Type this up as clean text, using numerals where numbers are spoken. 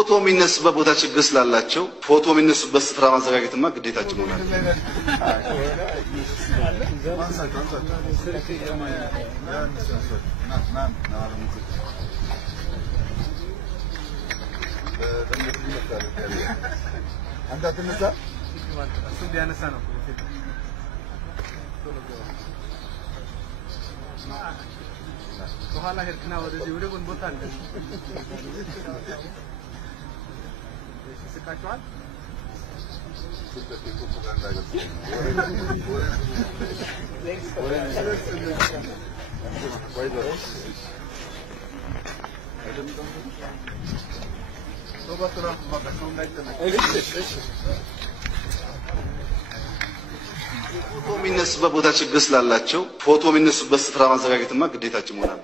ፎቶ የሚነሱበት ቦታ ችግር ስላላቸው ፎቶ የሚነሱበት ስፍራ ማዘጋጀትማ ግዴታችን ሆናል። አንተ አትነሳ እሱ ቢያነሳ ነው በኋላ ሄድክና ወደዚህ ወደ ጎን ቦታ አለ ስካቸዋል ፎቶ የሚነሱበት ቦታ ችግር ስላላቸው ፎቶ የሚነሱበት ስፍራ ማዘጋጀትማ ግዴታችን ሆናል።